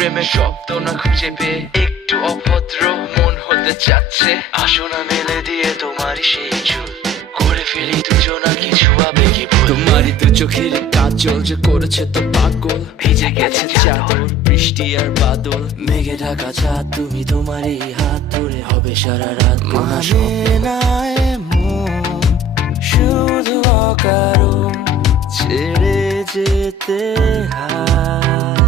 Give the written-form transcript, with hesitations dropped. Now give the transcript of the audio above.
প্রেমের শব্দ না খুঁজে পেয়ে একটু অভদ্র মন হতে চাচ্ছে। আসো না মেলে দিয়ে তোমারই সেই চুল, করে ফেলি দুজনা কিছু আবেগী ভুল। তোমারই দু চোখের কাজল যে করেছে তো পাগল, ভিজে গেছে চাদর বৃষ্টি আর বাদল, মেঘে ঢাকা চাঁদ তুমি তোমারই হাত ধরে হবে সারা রাত। মানে না এমন শুধু অকারণ ছেড়ে যেতে হয়।